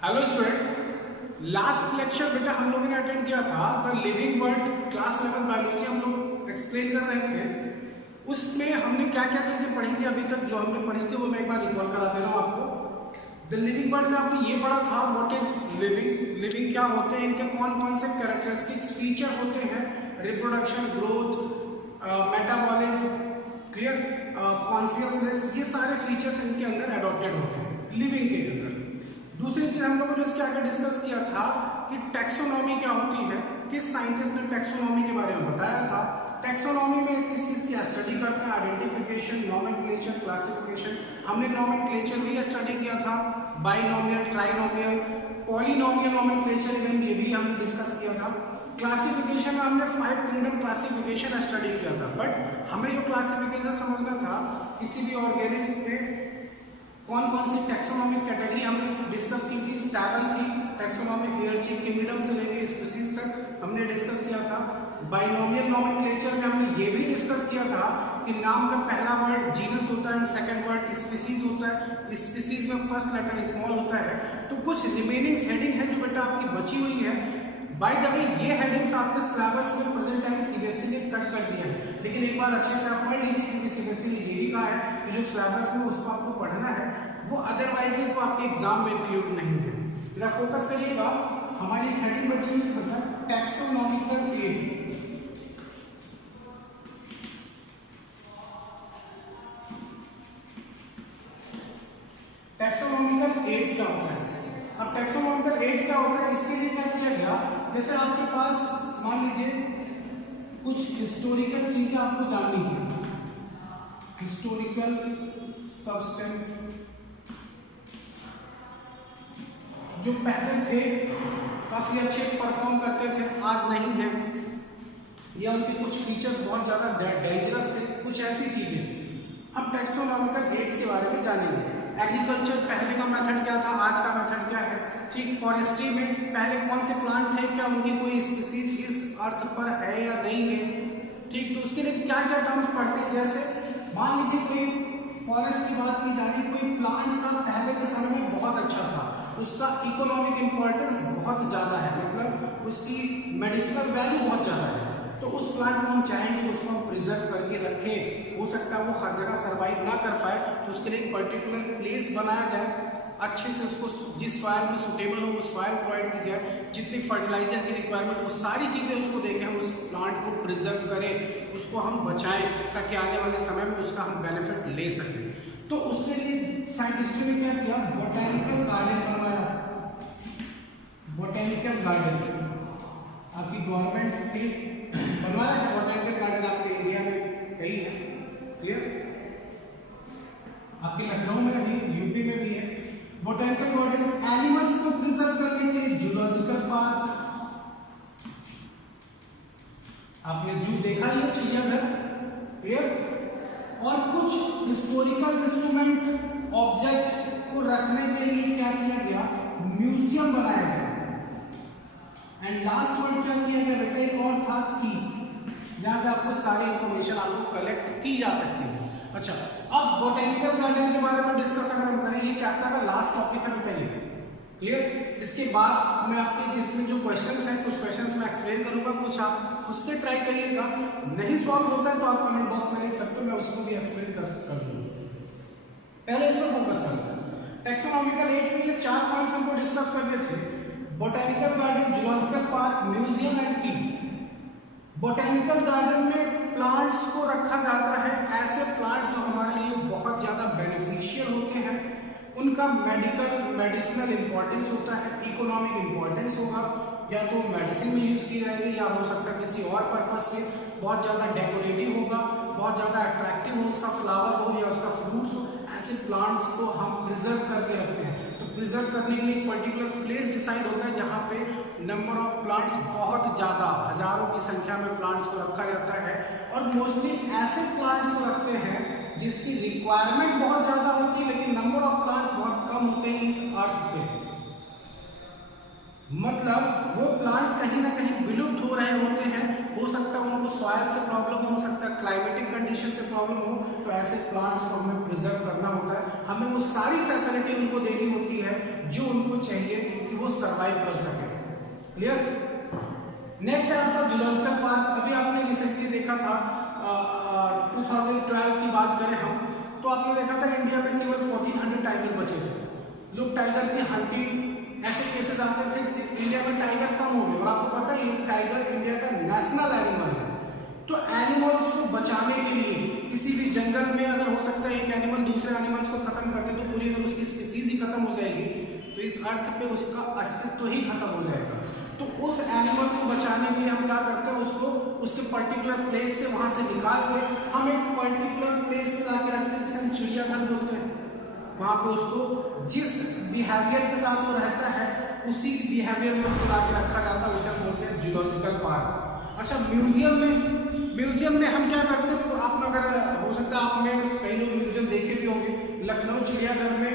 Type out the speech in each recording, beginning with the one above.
Hello student, last lecture बेटा हम लोगों ने अटेंड किया था the living world class 11 biology हम लोग एक्सप्लेन कर रहे थे। उसमें हमने क्या क्या चीजें पढ़ी थी अभी तक जो हमने पढ़ी थी वो मैं एक बार रिकॉल करा दे रहा हूँ आपको। द लिविंग वर्ल्ड में आपने ये पढ़ा था व्हाट इज लिविंग, लिविंग क्या होते हैं, इनके कौन कौन से कैरेक्टरिस्टिक्स फीचर होते हैं, reproduction, growth, metabolism, clear, consciousness, ये सारे फीचर्स इनके अंदर अडॉप्टेड होते हैं लिविंग के अंदर। दूसरी चीज हम लोगों ने इसके आगे डिस्कस किया था कि टैक्सोनॉमी क्या होती है, किस साइंटिस्ट ने टैक्सोनॉमी के बारे में बताया था। टैक्सोनॉमी में किस चीज की स्टडी करते हैं, आइडेंटिफिकेशन, नोमेनक्लेचर, क्लासिफिकेशन। हमने नोमेनक्लेचर भी स्टडी किया था, binomial, trinomial, polynomial nomenclature, even ये भी हमने डिस्कस किया था। क्लासिफिकेशन में हमने 5 किंगडम क्लासिफिकेशन स्टडी किया था, बट हमें जो क्लासिफिकेशन समझना था किसी भी ऑर्गेनिज्म में कौन कौन सी टैक्सोनॉमिक कैटेगरी हमने डिस्कस की थी, 7 थी टैक्सोनॉमिक हियरarchy, किंगडम से लेके स्पीशीज तक हमने डिस्कस किया था। बाइनोमियल नोमेनक्लेचर में हमने ये भी डिस्कस किया था कि नाम का पहला वर्ड जीनस होता है एंड सेकंड वर्ड स्पीशीज होता है, स्पीशीज में फर्स्ट लेटर स्मॉल होता है। तो कुछ रिमेनिंग हेडिंग है जो बेटा आपकी बची हुई है। बाय द वे ये हेडिंग्स आपके सिलेबस में प्रेजेंट टाइम सीबीएसई ने कट कर दिया है, लेकिन एक बार अच्छे से आप पढ़ लीजिए क्योंकि सीबीएसई ने ये भी कहा है कि जो सिलेबस में उसको आपको पढ़ना है वो अदरवाइज वो आपके एग्जाम में इंक्लूड नहीं है। जरा फोकस करिएगा, हमारी एक हेडिंग बची हुई मतलब टैक्सोनॉमिकल एड। टैक्सोनॉमिकल एड्स क्या होता है? अब टैक्सोनॉमिकल एड्स क्या होता है, इसके लिए क्या किया गया, जैसे आपके पास मान लीजिए कुछ हिस्टोरिकल चीजें आपको जाननी है, हिस्टोरिकल सब्सटेंस जो पहले थे काफी अच्छे परफॉर्म करते थे, आज नहीं है, या उनके कुछ फीचर्स बहुत ज्यादा डेंजरस थे, कुछ ऐसी चीजें हम टैक्सोनॉमिकल एड्स के बारे में जानेंगे। एग्रीकल्चर पहले का मेथड क्या था, आज का मेथड क्या है, ठीक। फॉरेस्ट्री में पहले कौन से प्लांट थे, क्या उनकी कोई स्पीशीज इस अर्थ पर है या नहीं है, ठीक। तो उसके लिए क्या क्या टर्म्स पढ़ते हैं, जैसे मान लीजिए कोई फॉरेस्ट की बात की जा रही, कोई प्लांट्स था पहले के समय में बहुत अच्छा था, उसका इकोनॉमिक इंपॉर्टेंस बहुत ज्यादा है, मतलब उसकी मेडिसिनल वैल्यू बहुत ज्यादा है, तो उस प्लांट को हम चाहेंगे उसको हम प्रिजर्व करके रखें। हो सकता है वो हर जगह सर्वाइव ना कर पाए, तो उसके लिए एक पर्टिकुलर प्लेस बनाया जाए, अच्छे से उसको जिस सॉइल में सुटेबल हो वो सॉइल प्रोवाइड की जाए, जितनी फर्टिलाइजर की रिक्वायरमेंट वो सारी चीजें उसको देके हम उस प्लांट को प्रिजर्व करें, उसको हम बचाएं ताकि आने वाले समय में उसका हम बेनिफिट ले सकें। तो उसके लिए साइंटिस्टों ने क्या किया, बोटेनिकल गार्डन बनवाया। बोटेनिकल गार्डन आपकी गवर्नमेंट ने बनवाया है, बोटेनिकल गार्डन आपके इंडिया में कई है, क्लियर, आपके लखनऊ में भी, यूपी में भी है। बोटेनिकल गार्डन एनिमल्स को प्रिजर्व करने के लिए जूलॉजिकल पार्क, आपने जू देखा ही है, चिड़ियाघर, क्लियर, और कुछ हिस्टोरिकल इंस्ट्रूमेंट ऑब्जेक्ट को रखने के लिए क्या किया गया, म्यूजियम बनाया गया। एंड लास्ट वर्ड क्या किया गया बेटा, एक और था की, जहां से आपको सारी इंफॉर्मेशन आपको कलेक्ट की जा सकती है। अच्छा, अब बोटेनिकल गार्डन के बारे में डिस्कस अगर हम करें, ये चैप्टर का लास्ट टॉपिक है बेटा ये, क्लियर। इसके बाद मैं आपके जिसमें जो क्वेश्चंस हैं कुछ क्वेश्चंस मैं एक्सप्लेन करूंगा, कुछ आप खुद से ट्राई करिएगा, नहीं सॉल्व होता है तो आप कमेंट बॉक्स में लिख सकते हो, मैं उसको भी एक्सप्लेन कर दूंगा। पहले इस पर फोकस करते हैं। टैक्सोनॉमिकल एड्स के लिए 4 पॉइंट्स हमको डिस्कस करने थे, botanical garden, zoological park, museum and की। बोटेनिकल गार्डन में प्लांट्स को रखा जाता है, ऐसे प्लांट जो हमारे लिए बहुत ज्यादा बेनिफिशियल होते हैं, उनका मेडिसिनल इंपॉर्टेंस होता है, इकोनॉमिक इंपॉर्टेंस होगा, या तो मेडिसिन में यूज की जाएगी या हो सकता है किसी और पर्पज से बहुत ज्यादा डेकोरेटिव होगा, बहुत ज्यादा अट्रैक्टिव हो, उसका फ्लावर हो या उसका फ्रूट्स हो, ऐसे प्लांट्स को हम प्रिजर्व करके रखते हैं। तो प्रिजर्व करने के लिए एक पर्टिकुलर प्लेस डिसाइड होता है जहां पे नंबर ऑफ प्लांट्स बहुत ज्यादा, हजारों की संख्या में प्लांट्स को रखा जाता है, और मोस्टली ऐसे प्लांट्स को रखते हैं जिसकी रिक्वायरमेंट बहुत ज्यादा होती है लेकिन नंबर ऑफ प्लांट्स बहुत कम होते हैं इस अर्थ पे, मतलब वो प्लांट्स कहीं ना कहीं विलुप्त हो रहे होते हैं हो सकता है उनको सॉइल से प्रॉब्लम हो सकता है क्लाइमेटिक कंडीशन से प्रॉब्लम हो, तो ऐसे प्लांट्स को हमें प्रिजर्व करना होता है, हमें वो सारी फैसिलिटी उनको देनी होती है जो उनको चाहिए कि वो सर्वाइव कर सके। क्लियर? नेक्स्ट है आपका जूलॉजिकल पार्क। अभी आपने रिसेंटली देखा था 2012 की बात करें हम, तो आपने देखा था इंडिया में केवल 1400 टाइगर बचे थे। लोग टाइगर की हंटिंग, ऐसे केसेस आते थे इंडिया में टाइगर कम हो गए, और आपको पता है टाइगर इंडिया का नेशनल एनिमल है। तो एनिमल्स को बचाने के लिए किसी भी जंगल में अगर हो सकता है एक एनिमल दूसरे एनिमल्स को खत्म कर दे तो पूरी अगर उसकी स्पीसीज ही खत्म हो जाएगी, तो इस अर्थ पे उसका अस्तित्व ही खत्म हो जाएगा। तो उस एनिमल को बचाने के लिए हम क्या करते हैं, उसको उसके पर्टिकुलर प्लेस से वहां से निकाल के हम एक पर्टिकुलर प्लेस पे लाके रखते हैं, जिसे हम चिड़ियाघर बोलते हैं। वहां पे उसको जिस बिहेवियर के साथ वो रहता है उसी बिहेवियर में उसको लाके रखा जाता है, उसे बोलते हैं जूलॉजिकल पार्क। अच्छा, म्यूजियम में हम क्या करते हैं, तो आप अगर हो सकता है आपने कई लोग म्यूजियम देखे भी होंगे, लखनऊ चिड़ियाघर में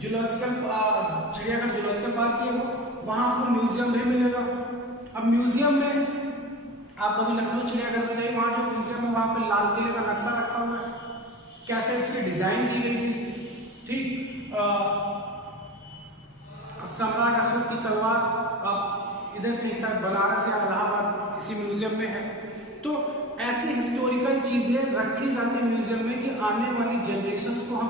चिड़ियाघर जूलॉजिकल पार्क है वो, वहां आपको म्यूजियम भी मिलेगा। अब म्यूजियम में आप कभी लखनऊ चिड़ियाघर में जाइए, वहां जो म्यूजियम है वहां पे लाल किले का नक्शा रखा हुआ है, कैसे उसकी डिजाइन की गई थी, ठीक, सम्राट अशोक की तलवार अब इधर कहीं शायद बनारस या इलाहाबाद किसी म्यूजियम में है। तो ऐसी हिस्टोरिकल चीजें रखी जाती है म्यूजियम में कि आने वाली जनरेशंस को हम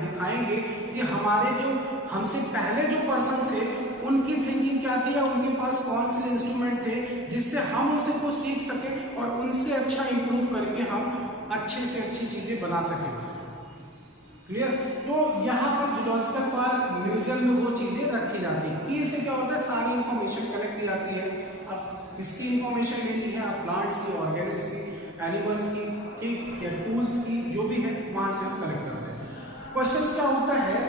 दिखाएंगे कि हमारे जो हमसे पहले जो पर्सन थे उनकी थिंकिंग क्या थी, या उनके पास कौन से इंस्ट्रूमेंट थे जिससे हम उनसे कुछ सीख सके और उनसे अच्छा इंप्रूव करके हम अच्छे से अच्छी चीजें बना सकें। क्लियर? तो यहाँ पर जूलॉजिकल पार्क म्यूजियम में वो चीजें रखी जाती है कि इससे क्या होता है, सारी इंफॉर्मेशन कलेक्ट की जाती है। अब इसकी इंफॉर्मेशन लेनी है, आप प्लांट्स की, ऑर्गेनिक्स की, एनिमल्स की, ठीक, या टूल्स की, जो भी है वहां से हम कलेक्ट करते हैं। क्वेश्चन क्या होता है,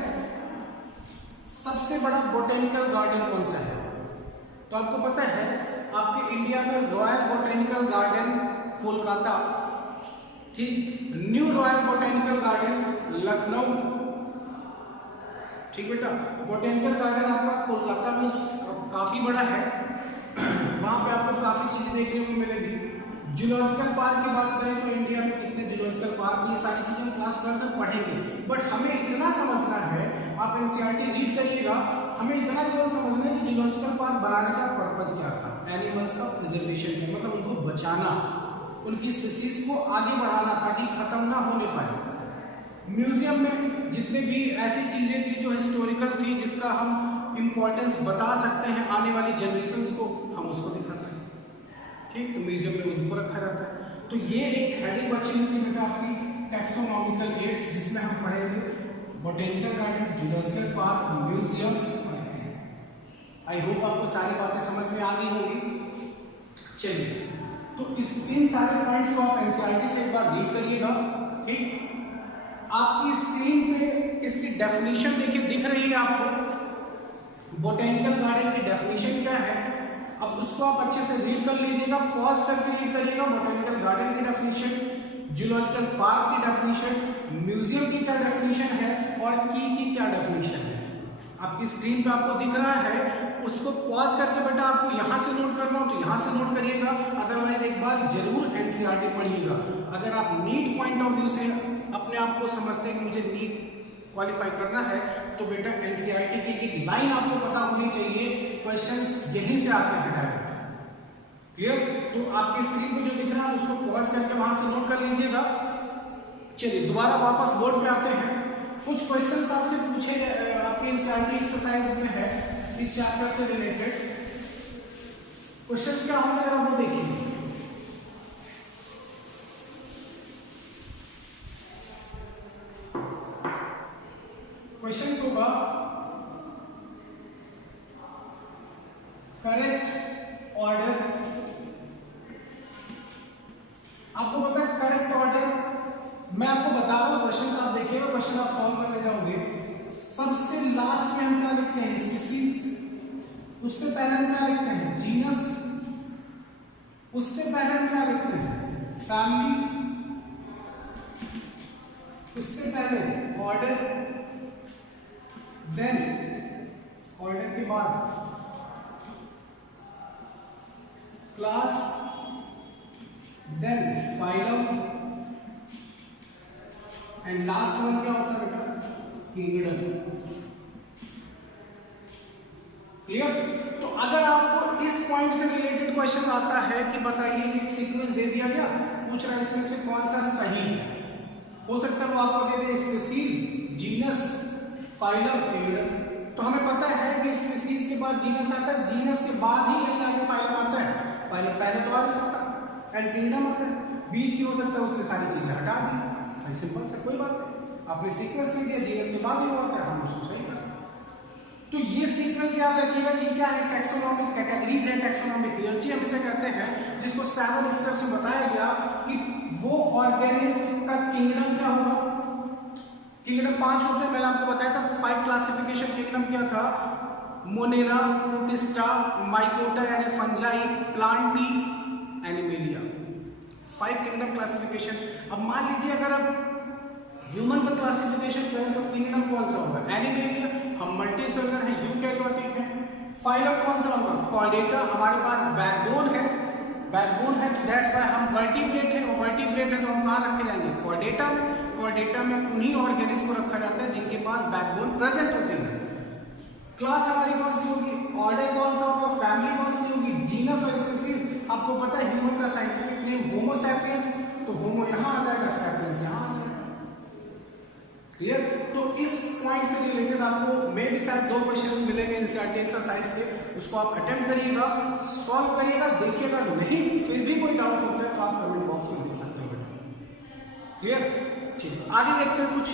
सबसे बड़ा बोटेनिकल गार्डन कौन सा है? तो आपको पता है आपके इंडिया में रॉयल बोटेनिकल गार्डन कोलकाता, ठीक, new royal botanical garden Lucknow, ठीक बेटा, बोटेनिकल गार्डन आपका कोलकाता में जो काफी बड़ा है, वहां पे आपको काफी चीजें देखने को मिलेगी। जूलॉजिकल पार्क की बात करें तो इंडिया में कितने जूलॉजिकल पार्क, ये सारी चीजें हम क्लास 12 में पढ़ेंगे, बट हमें इतना समझना है, आप एनसीईआरटी रीड करिएगा, हमें इतना केवल समझना है कि जूलॉजिकल पार्क बनाने का पर्पस क्या था, एनिमल्स का प्रिजर्वेशन का, मतलब उनको बचाना, उनकी स्पीसीज को आगे बढ़ाना ताकि खत्म ना होने पाए। म्यूजियम में जितने भी ऐसी चीजें थी जो हिस्टोरिकल थी, जिसका हम इंपॉर्टेंस बता सकते हैं आने वाली जनरेशंस को, हम उसको दिखाते हैं, ठीक, तो म्यूजियम में उनको रखा जाता है। तो ये एक हेडिंग बची हुई थी बेटा आपकी टैक्सोनॉमिकल एड्स, जिसमें हम पढ़ेंगे botanical garden, zoological park, museum. I hope आपको सारी बातें समझ में आ गई होगी। चलिए, तो इन सारे पॉइंट्स को आप एनसीईआरटी से एक बार रीड करिएगा, ठीक। आपकी स्क्रीन पे इसकी डेफिनेशन देखिए दिख रही है आपको, बोटेनिकल गार्डन की डेफिनेशन क्या है, अब उसको आप अच्छे से रीड कर लीजिएगा, पॉज करके रीड करिएगा। बोटेनिकल गार्डन की डेफिनेशन, जूलॉजिकल पार्क की डेफिनेशन, म्यूजियम की क्या डेफिनेशन है और की क्या डेफिनेशन है, आपकी स्क्रीन पे आपको दिख रहा है। उसको पॉज करके बेटा आपको यहाँ से नोट करना हो तो यहाँ से नोट करिएगा, अदरवाइज एक बार जरूर एनसीईआरटी पढ़िएगा। अगर आप नीट पॉइंट ऑफ व्यू से अपने आप को समझते हैं कि मुझे नीट क्वालिफाई करना है, तो बेटा एनसीईआरटी की एक लाइन आपको पता होनी चाहिए, क्वेश्चंस यहीं से आते हैं डायरेक्ट। क्लियर? तो आपकी स्क्रीन पे जो दिख रहा है उसको पॉज करके वहां से नोट कर लीजिएगा। चलिए दोबारा वापस बोर्ड पे आते हैं। कुछ क्वेश्चंस आपसे पूछे आपके एनसीईआरटी एक्सरसाइज में है इस चैप्टर से रिलेटेड। क्वेश्चंस क्या होंगे जरा वो देखिए। क्वेश्चंस होगा करेक्ट ऑर्डर। आपको पता है करेक्ट ऑर्डर, मैं आपको बता रहा हूं, क्वेश्चंस आप देखिएगा, क्वेश्चन आप सॉल्व करने जाओगे। सबसे लास्ट में हम क्या लिखते हैं, स्पीसीज, उससे पहले हम क्या लिखते हैं, जीनस, उससे पहले हम क्या लिखते हैं, फैमिली, उससे पहले ऑर्डर, देन ऑर्डर के बाद class, then phylum, and last one क्या होता है बेटा? किंगडम। क्लियर? तो अगर आपको इस पॉइंट से रिलेटेड क्वेश्चन आता है कि बताइए कि एक सीक्वेंस दे दिया गया, पूछ रहा है इसमें से कौन सा सही है, हो सकता है वो आपको दे दे स्पीसीज, जीनस, फाइलम, किंगडम। तो हमें पता है कि स्पीसीज के बाद जीनस आता है, जीनस के बाद ही कहीं जाके फाइलम आता है, फाइलम पहले तो आ नहीं सकता, एंड किंगडम आता है, बीच की हो सकता है उसने सारी चीजें हटा दी। सिंपल सा, कोई बात नहीं, आपने सीक्वेंस नहीं दिया, जीनस के बाद ही होता है, हम उसको सही करें। तो ये सीक्वेंस याद रखिएगा, ये क्या है? टैक्सोनॉमिक कैटेगरीज है, टैक्सोनॉमिक हियरार्ची हम इसे कहते हैं, जिसको 7 स्टेप्स में बताया गया कि वो ऑर्गेनिज्म का किंगडम क्या होगा। किंगडम 5 होते हैं, मैंने आपको बताया था 5 क्लासिफिकेशन किंगडम क्या था? मोनेरा, प्रोटिस्टा, माइकोटा यानी fungi, Plantae, animalia, 5 kingdom classification. अब मान लीजिए अगर आप ह्यूमन का क्लासिफिकेशन करें तो किंगडम कौन सा होगा? एनिमेलिया, हम मल्टीसेलुलर हैं, यूकैरियोटिक हैं। फाइलम कौन सा होगा? कॉर्डेटा, हमारे पास बैकबोन है, बैकबोन है तो दैट्स व्हाई हम वर्टिब्रेट हैं, और वर्टिब्रेट है तो हम कहाँ रखे जाएंगे? कॉर्डेटा में। कॉर्डेटा में उन्हीं ऑर्गेनिज्म को रखा जाता है जिनके पास बैकबोन प्रेजेंट होती है। क्लास हमारी कौन सी होगी? ऑर्डर कौन सा होगा? फैमिली कौन सी होगी? जीनस और स्पीसीज। आपको पता है ह्यूमन का साइंटिफिक नेम होमो सैपियंस, तो होमो यहाँ आ जाएगा, सैपियंस यहाँ आ जाएगा। क्लियर? तो इस पॉइंट से रिलेटेड आपको मे भी शायद 2 क्वेश्चंस मिलेंगे एनसीईआरटी एक्सरसाइज के, उसको आप अटेम्प्ट करिएगा, सॉल्व करिएगा, देखिएगा। नहीं फिर भी कोई डाउट होता है तो आप कमेंट बॉक्स में लिख सकते हो बेटा। क्लियर? ठीक है, आगे देखते हैं कुछ।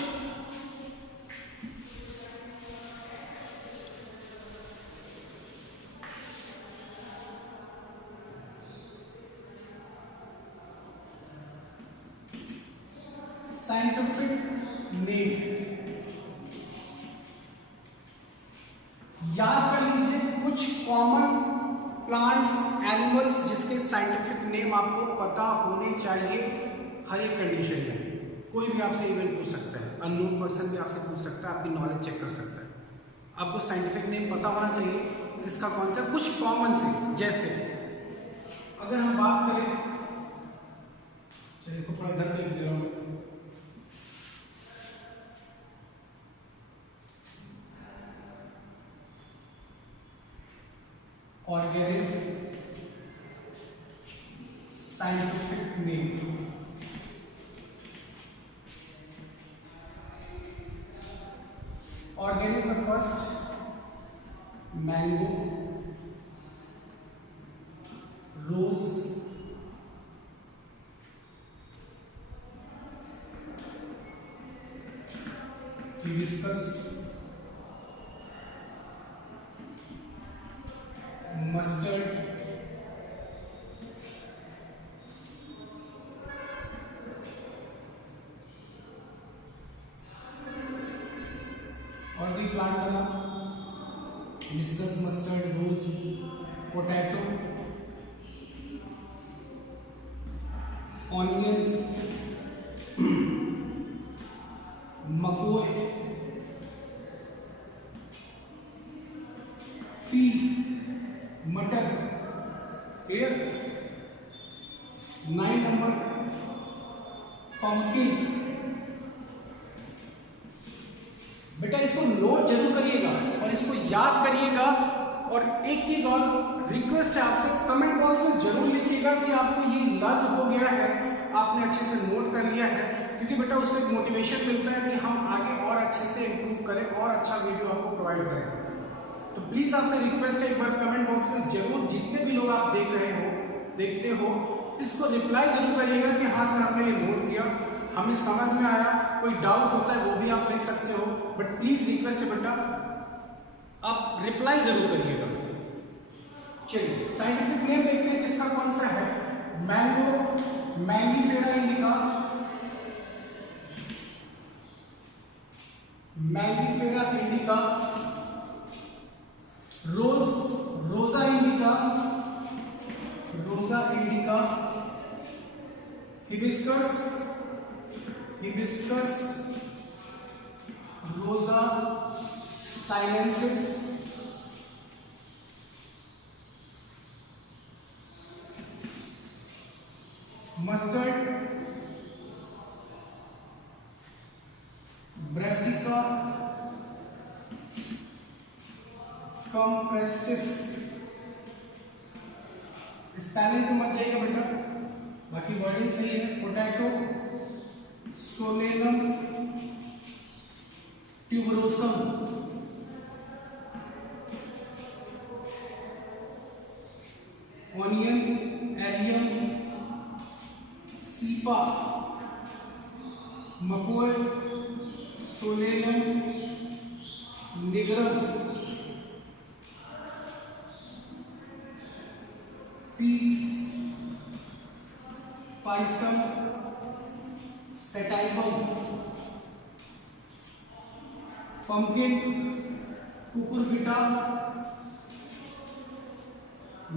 साइंटिफिक नेम याद कर लीजिए, कुछ कॉमन प्लांट्स, एनिमल्स जिसके साइंटिफिक नेम आपको पता होने चाहिए हर एक कंडीशन में। कोई भी आपसे इवन पूछ सकता है, अननोन पर्सन भी आपसे पूछ सकता है, आपकी नॉलेज चेक कर सकता है। आपको साइंटिफिक नेम पता होना चाहिए किसका कौन सा, कुछ कॉमन से। जैसे अगर हम बात करें, चलिए को थोड़ा इधर पे लिख दे रहा हूं, ऑर्गेनिज्म साइंटिफिक नेम। ऑर्गेनिज्म में फर्स्ट मैंगो, रोज, हिबिस्कस, मस्टर्ड, और भी प्लांट का नाम, हिबिस्कस, मस्टर्ड, रोज, पोटैटो, ऑनियन, मकोई, पी, मटर। क्लियर? 9 number pumpkin. बेटा इसको नोट जरूर करिएगा और इसको याद करिएगा। और एक चीज और रिक्वेस्ट है आपसे, कमेंट बॉक्स में जरूर लिखिएगा कि आपको ये लर्न हो गया है, आपने अच्छे से नोट कर लिया है, क्योंकि बेटा उससे मोटिवेशन मिलता है कि हम आगे और अच्छे से इंप्रूव करें और अच्छा वीडियो आपको प्रोवाइड करें। तो प्लीज आपसे रिक्वेस्ट है, एक बार कमेंट बॉक्स में जरूर, जितने भी लोग आप देख रहे हो, देखते हो, इसको रिप्लाई जरूर करिएगा कि हाँ सर आपने ये नोट किया, हमें समझ में आया। कोई डाउट होता है वो भी आप लिख सकते हो, बट प्लीज रिक्वेस्ट है बेटा आप रिप्लाई जरूर करिएगा। चलिए साइंटिफिक नेम देखते हैं किसका कौन सा है। Mango, mangifera indica, mangifera indica, rose, rosa indica, rosa indica, hibiscus, hibiscus, rosa sinensis, mustard brassica campestris, spelling तो मत जाइएगा बेटा, बाकी वर्डिंग सही है। Potato solanum tuberosum, onion allium cepa, मकोय solanum nigrum, pea pisum sativum, pumpkin cucurbita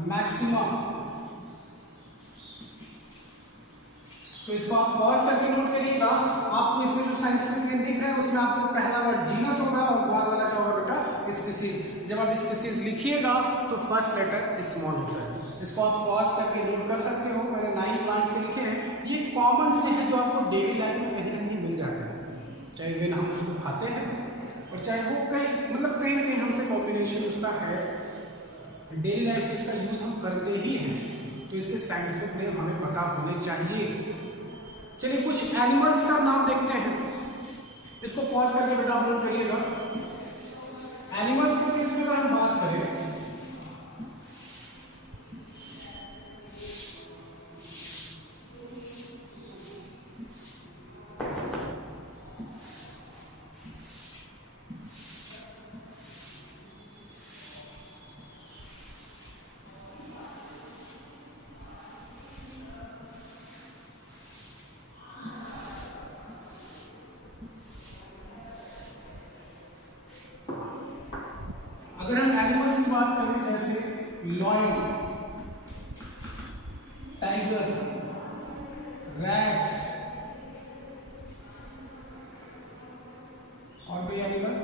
maxima. तो इसको आप पॉज करके नोट करिएगा। आपको इसमें जो साइंटिफिक नेम दिख रहा है उसमें आपको पहला वर्ड जीनस होगा और बाद वाला क्या होगा बेटा स्पीसीज। जब आप स्पीसीज लिखिएगा तो फर्स्ट लेटर स्मॉल होता है। इसको आप पॉज करके नोट कर सकते हो। मैंने 9 प्लांट्स के लिखे हैं। ये कॉमन से है जो आपको डेली लाइफ में कहीं ना कहीं मिल जाता है, चाहे इवन हम उसको खाते हैं और चाहे वो कहीं मतलब कहीं ना कहीं हमसे कॉम्बिनेशन उसका है, डेली लाइफ में इसका यूज हम करते ही हैं। तो इसके साइंटिफिक नेम हमें पता होने चाहिए। चलिए कुछ एनिमल्स का नाम देखते हैं। इसको पॉज करके बेटा आप नोट करिएगा। एनिमल्स के केस में अगर हम बात करें अगर हम एनिमल्स की बात करें जैसे लॉयन, टाइगर, रैट और भी एनिमल,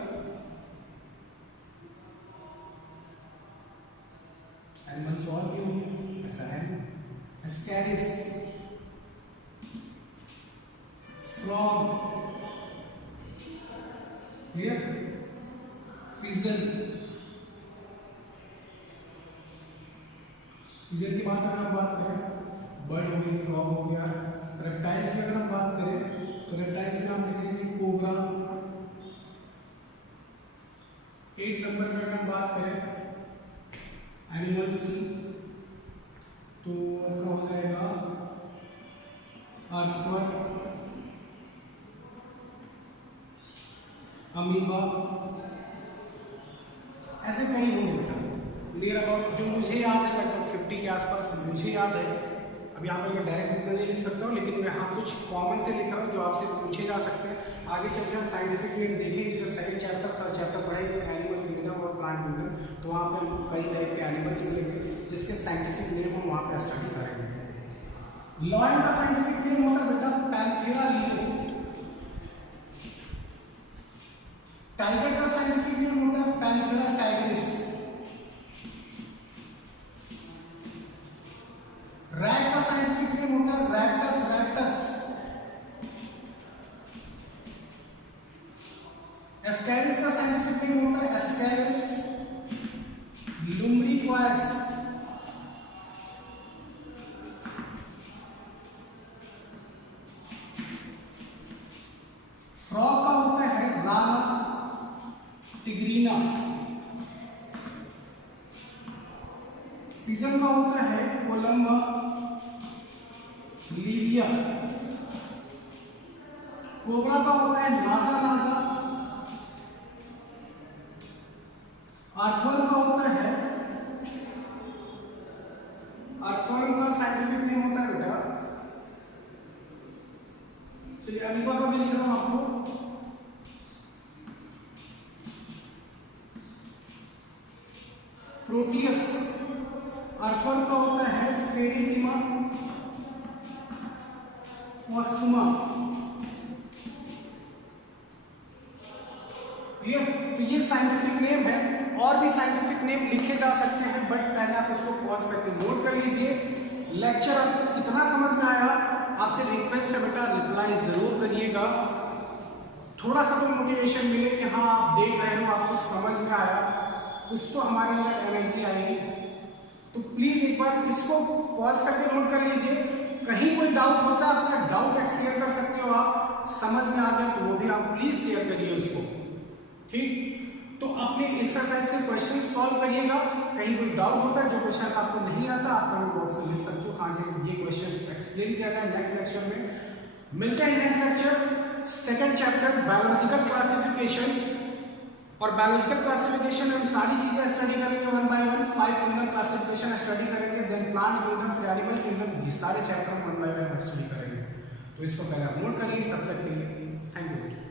एनिमल्स और भी होंगे ऐसा है। स्कैरिस, फ्रॉग, क्लियर, पिजन। पिजन की बात अगर हम बात करें, बर्ड हो गई, फ्रॉग हो गया। रेप्टाइल्स में अगर हम बात करें तो रेप्टाइल्स में आप लिख लीजिए कोबरा। 8 नंबर पर अगर हम बात करें एनिमल्स की तो आपका हो जाएगा आर्थ्रोड, अमीबा, ऐसे कई होंगे बेटा। नियर अबाउट जो मुझे याद है लगभग 50 के आसपास मुझे याद है। अब यहाँ पर मैं डायरेक्ट नहीं लिख सकता हूँ, लेकिन मैं हाँ कुछ कॉमन से लिख रहा हूँ जो आपसे पूछे जा सकते हैं। आगे चल के हम साइंटिफिक नेम देखेंगे जब सेकंड चैप्टर थर्ड चैप्टर पढ़ेंगे एनिमल किंगडम और प्लांट किंगडम, तो वहाँ पे हमको कई टाइप के एनिमल्स मिलेंगे जिसके साइंटिफिक नेम हम वहाँ पे स्टडी करेंगे। लॉयन का साइंटिफिक नेम होता है बेटा पैंथेरा लियो। टाइगर का साइंटिफिक नेम होता है पैंथेरा टाइग्रिस। रैट का साइंटिफिक नेम होता है रैप्टस रैप्टस। एस्कैरिस का साइंटिफिक नेम होता है एस्कैरिस लुम्ब्रिक्वाड्स। फ्रॉग का होता है राना टिग्रीना। पिजन का होता है कोलंबा लीविया। कोबरा का होता है नासा नासा। अर्थवर्म का होता है, अर्थवर्म का साइंटिफिक नेम होता है बेटा, चलिए अमीबा का भी लिख रहा हूं आपको, प्रोटियस। अर्थवर्म का होता है फेरिटिमा फॉस्टुमा। क्लियर? तो ये साइंटिफिक नेम है। और भी साइंटिफिक नेम लिखे जा सकते हैं, बट पहले आप इसको पॉज करके नोट कर लीजिए। लेक्चर आपको कितना समझ में आया, आपसे रिक्वेस्ट है बेटा रिप्लाई जरूर करिएगा। थोड़ा सा तो मोटिवेशन मिले कि हाँ आप देख रहे हो, आपको समझ में आया, कुछ तो हमारे अंदर एनर्जी आएगी। तो प्लीज एक बार इसको पॉज करके नोट कर लीजिए। कहीं कोई डाउट होता है, अपना डाउट शेयर कर सकते हो आप, समझ में आ गया तो वो भी आप प्लीज शेयर करिए उसको, ठीक। तो अपने एक्सरसाइज के क्वेश्चन सॉल्व करिएगा। कहीं कोई डाउट होता है, जो क्वेश्चन आपको नहीं आता, आप कमेंट बॉक्स में लिख सकते हो, हाँ से ये क्वेश्चन एक्सप्लेन किया जाए नेक्स्ट लेक्चर में। मिलते हैं next lecture, second chapter biological classification. और बायोलॉजिकल क्लासिफिकेशन में हम सारी चीजें स्टडी करेंगे 1 बाय 1, 5 किंगडम क्लासिफिकेशन स्टडी करेंगे, देन प्लांट किंगडम, फिर एनिमल किंगडम, ये सारे चैप्टर 1 बाय 1 स्टडी करेंगे। तो इसको पहले आप नोट करिए। तब तक के लिए थैंक यू।